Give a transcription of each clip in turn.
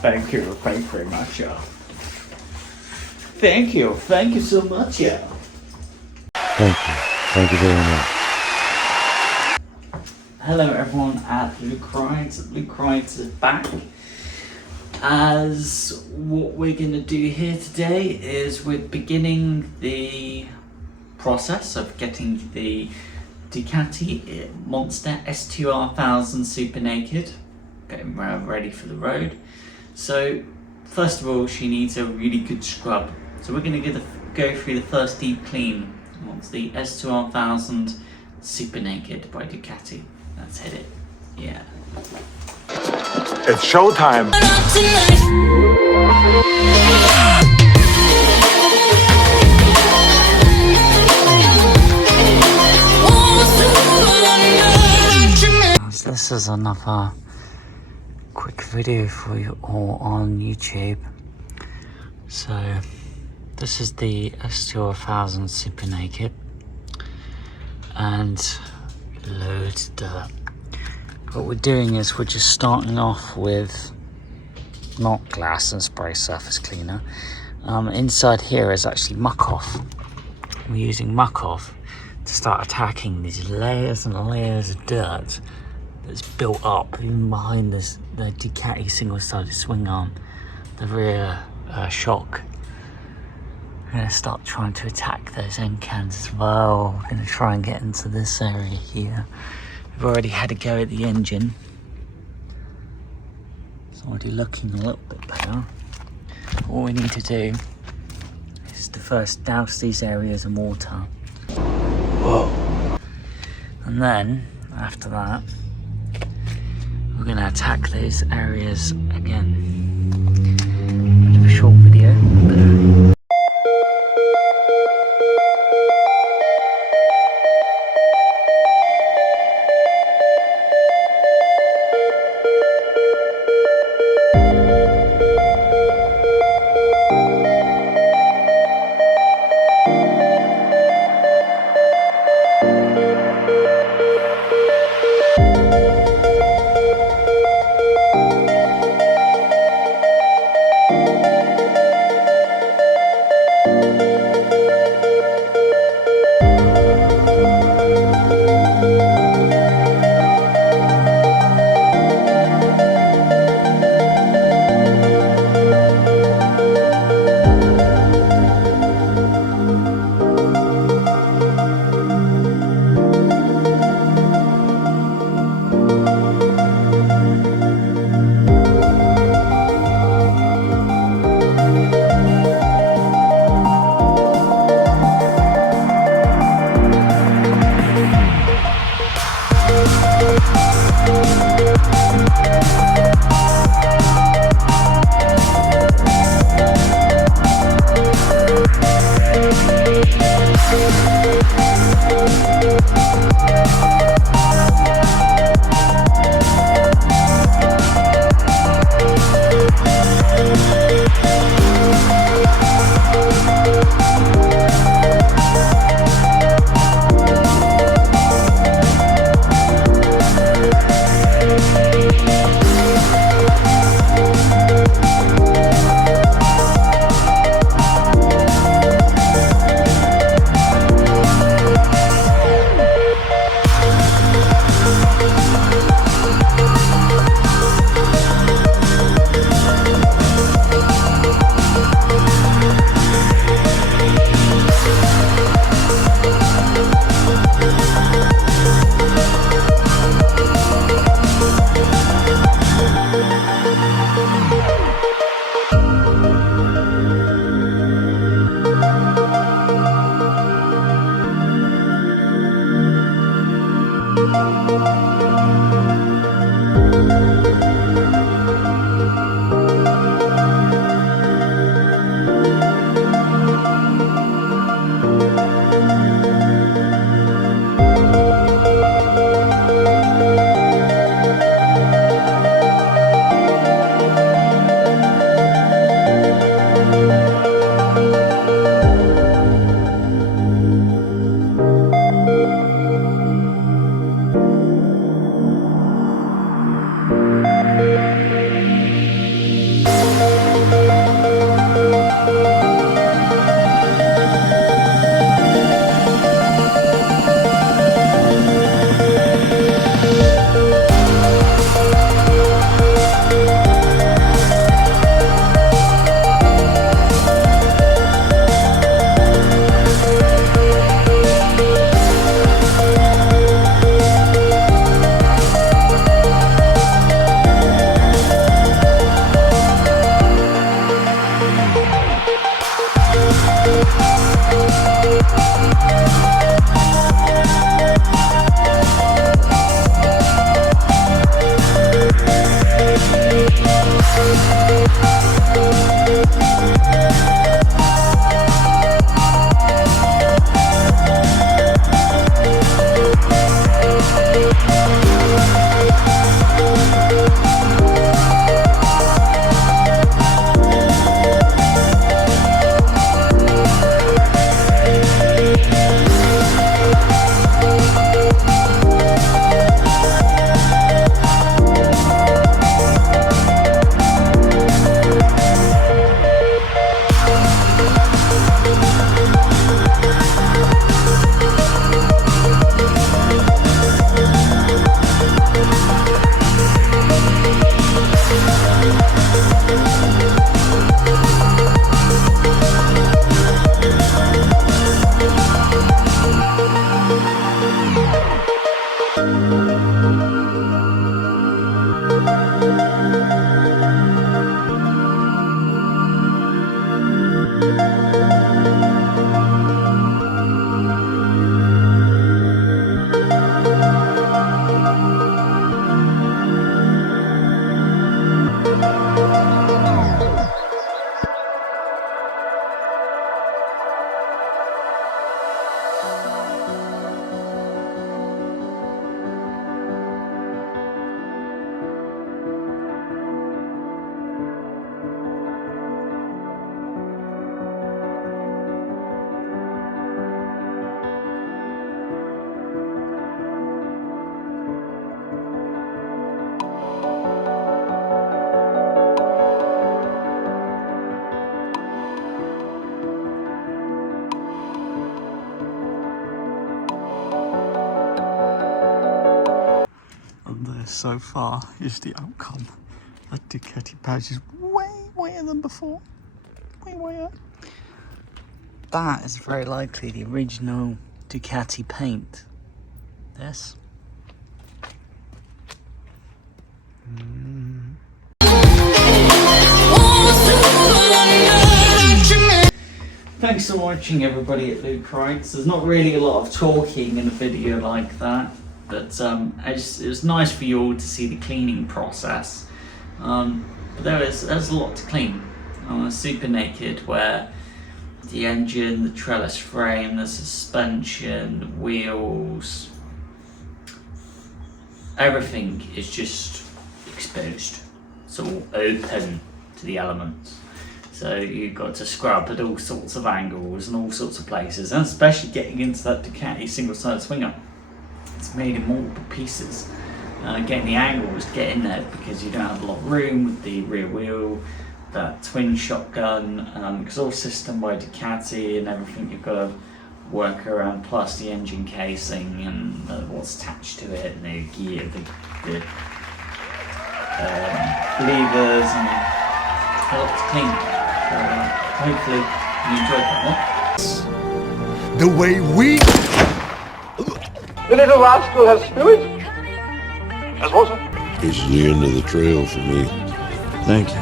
Thank you very much, yeah. Thank you so much, yeah. Thank you very much. Hello everyone at Luke Rides. Luke Rides is back. As what we're going to do here today is we're beginning the process of getting the Ducati Monster S2R 1000 Super Naked, getting her ready for the road. So first of all, she needs a really good scrub. So we're going to go through the first deep clean once the S2R 1000 Super Naked by Ducati. Let's hit it. Yeah. It's showtime. So this is another quick video for you all on YouTube. So this is the S2R 1000 Super Naked and loads of dirt. What we're doing is we're just starting off with not glass and spray surface cleaner. Inside here is actually muck off. We're using muck off to start attacking these layers and layers of dirt that's built up even behind the Ducati single-sided swing arm, the rear shock. We're going to start trying to attack those end cans as well. We're going to try and get into this area here. We've already had a go at the engine. It's already looking a little bit better. All we need to do is to first douse these areas in water. Whoa. And then, after that, we're going to attack those areas again. Bit of a short video. so far is the outcome. That Ducati badge is way whiter than before. Way whiter. That is very likely the original Ducati paint. This. Thanks for watching, everybody at Luke Wrights. There's not really a lot of talking in a video like that, but it was nice for you all to see the cleaning process. But there's a lot to clean. Super Naked, where the engine, the trellis frame, the suspension, the wheels, everything is just exposed. It's all open to the elements. So you've got to scrub at all sorts of angles and all sorts of places, and especially getting into that Ducati single-sided swinger. It's made in multiple pieces. Getting the angles to get in there because you don't have a lot of room with the rear wheel, that twin shotgun, exhaust system by Ducati and everything you've got to work around, plus the engine casing and what's attached to it, and the gear, the levers, and a lot to clean. Hopefully you enjoyed that one. The way we... The little rascal has spirit. As water. This is the end of the trail for me. Thank you.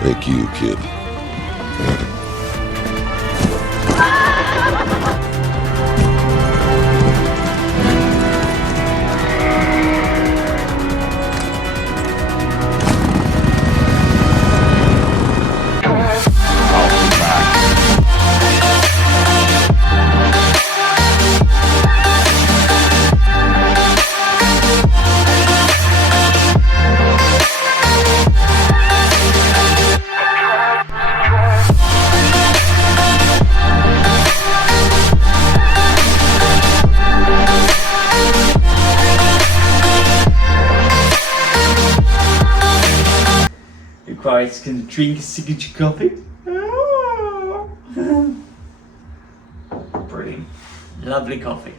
Thank you, kid. Christ, can drink a signature coffee? Brilliant. Lovely coffee.